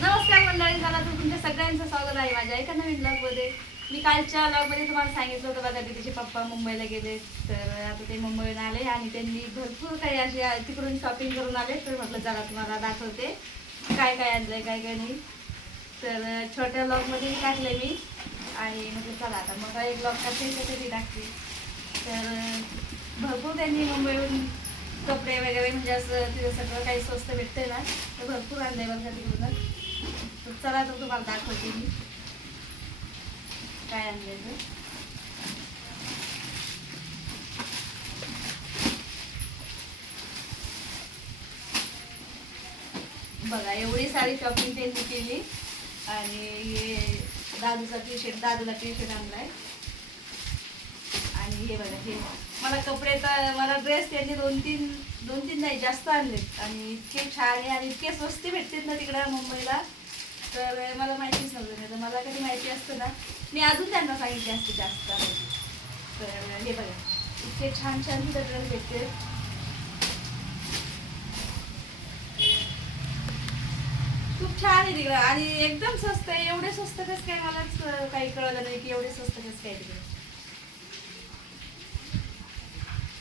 नमस्कार मंडळी, मला तुमच्या सगळ्यांचं स्वागत आहे माझ्या एका नवीन ब्लॉगमध्ये. मी कालच्या ब्लॉगमध्ये तुम्हाला सांगितलं होतं बघा, तिचे पप्पा मुंबईला गेले. तर आता ते मुंबईला आले आणि त्यांनी भरपूर काही असे तिकडून शॉपिंग करून आले. तर म्हटलं चला तुम्हाला दाखवते काय काय आणलंय काय काय नाही. तर छोट्या ब्लॉगमध्ये टाकले मी आणि म्हटलं चला आता मग एक ब्लॉग टाकते त्याच्यासाठी टाकते. तर भरपूर त्यांनी मुंबईहून कपडे वगैरे म्हणजे असं तिथं सगळं काही स्वस्त भेटते ना, तर भरपूर आणलंय बघा तिकडून. तर चला तर तुम्हाला दाखवते मी काय आणलंय तर. बघा एवढी सारी शॉपिंग त्यांनी केली. आणि हे दादूचा टी शर्ट, दादूला टी शर्ट आणलाय. आणि हे बघा, हे मला कपडे तर मला ड्रेस त्यांनी दोन तीन नाही जास्त आणलेत. आणि इतके छान आहे आणि इतके स्वस्त भेटतात ना तिकडं मुंबईला. तर मला माहितीच नव्हतं. नाही तर मला कधी माहिती असतं ना, मी अजून त्यांना सांगितले असते जास्त आणायची. तर हे बघा इतके छान छान तिथं ड्रेस भेटते. खूप छान आहे तिकडं आणि एकदम स्वस्त आहे. एवढे स्वस्त कसं काय मलाच काही कळलं नाही की एवढे स्वस्त कसं काय तिकडे.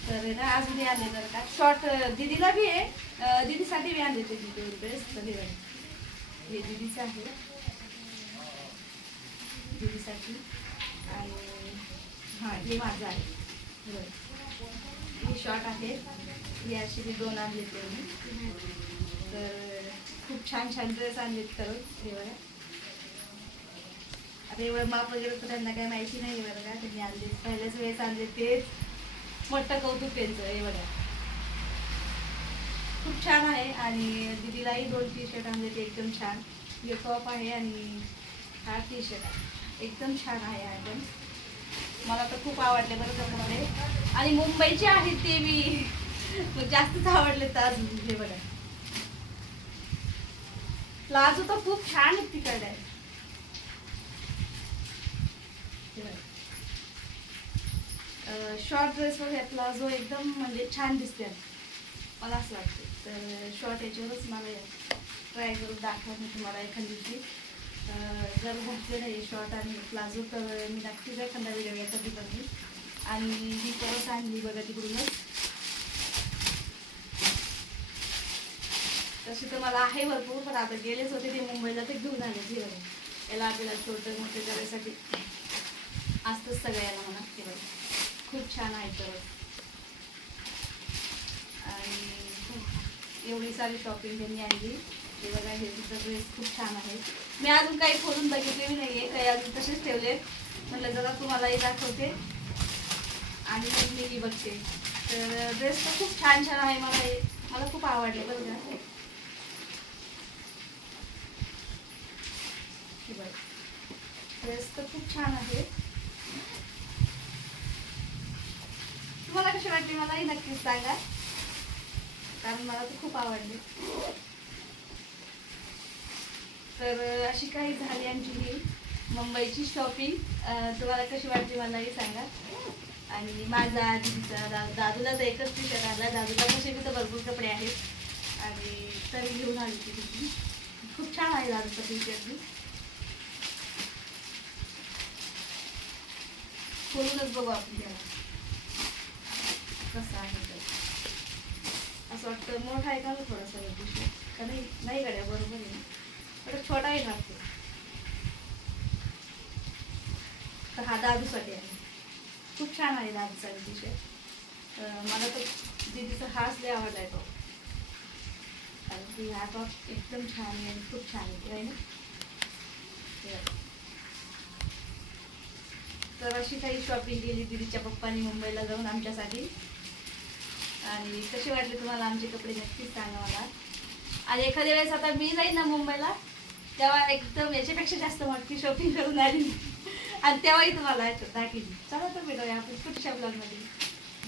तर ना अजूनही आणले बरं का शॉर्ट. दीदीला बी आहे, दीदीसाठी बी आणले ते ड्रेस. तर हे दीदीचं आहे, दीदीसाठी. आणि हां हे माझं आहे. हे शॉर्ट आहे. हे असे मी दोन आणले ते मी. तर खूप छान छान ड्रेस आणलेत खरंच. हे बघा आता एवढं माप वगैरे तर त्यांना काही माहिती नाही बरं का. त्यांनी आणले पहिल्याच वेळेस आणले, तेच मोठं कौतुक त्यांचं. हे बघा खूप छान आहे. आणि दीदीलाही दोन टी शर्ट आणले ते एकदम छान. हे टॉप आहे आणि हा टी शर्ट आहे, एकदम छान आहे. हा पण मला तर खूप आवडले बरं त्यामध्ये. आणि मुंबईचे आहेत ते मी जास्तच आवडले तर अजून. हे बघा प्लाझो तर खूप छान आहे तिकडे. शॉर्ट ड्रेस वगैरे प्लाझो एकदम म्हणजे छान दिसते मला असं वाटते. तर शॉर्ट याच्यावरच मला ट्राय करून दाखवा मी तुम्हाला एखाद्या दिवशी. जर घातले नाही शॉर्ट आणि प्लाझो तर मी नक्कीच एखादा व्हिडिओ यासाठी बनवी. आणि ही परत आणली बघा तिकडूनच. तशी तर मला आहे भरपूर, पण आता गेलेच होते ते मुंबईला, ते घेऊन आले. हे बघा याला आपल्याला छोटे मोठे करायसाठी असतंच सगळ्याला म्हणा. हे बघा खूप छान आहे तर. आणि एवढी सारी शॉपिंग त्यांनी आणली. हे बघा हे सुद्धा ड्रेस खूप छान आहे. मी अजून काही खोलून बघितलेली नाही आहे, काही अजून तसेच ठेवले. म्हटलं जरा तुम्हालाही दाखवते आणि मग मीही बघते. तर ड्रेस तर खूप छान छान आहे. मला खूप आवडले बरं का. ड्रेस तर खूप छान आहे. तुम्हाला कशी वाटली मलाही नक्कीच सांगा, कारण मला तर खूप आवडले. तर अशी काही झाली आमची ही मुंबईची शॉपिंग. तुम्हाला कशी वाटली मलाही सांगा. आणि माझा दीदीचा दादूला तर एकच टी शर्ट आला. दादूला कसे बी तर भरपूर कपडे आहेत आणि तरी घेऊन आली ती तिची. खूप छान आहे दादूचा टी शर्ट बी. खोलूनच बघू आपण त्याला कसं आहे. तर असं वाटतं मोठा आहे का थोडासा टी शर्ट का नाही. नाही गड्या बरोबर आहे, पण छोटा आहे वाटतो. तर हा दादूसाठी आहे. खूप छान आहे दादूचा टी शर्ट. मला तर दीदीचा हाच लय आवडला आहे तो. कारण की हा टॉप एकदम छान आहे, खूप छान आहे ना. तर अशी काही शॉपिंग केली दीदीच्या पप्पांनी मुंबईला जाऊन आमच्यासाठी. आणि कसे वाटले तुम्हाला आमचे कपडे नक्कीच सांगा मला. आणि एखाद्या वेळेस आता मी जाईन ना मुंबईला, तेव्हा एकदम याच्यापेक्षा जास्त मोठी शॉपिंग करून आली आणि तेव्हाही तुम्हाला दाखवली. चला तर भेटूया आपण पुढच्या ब्लॉगमध्ये.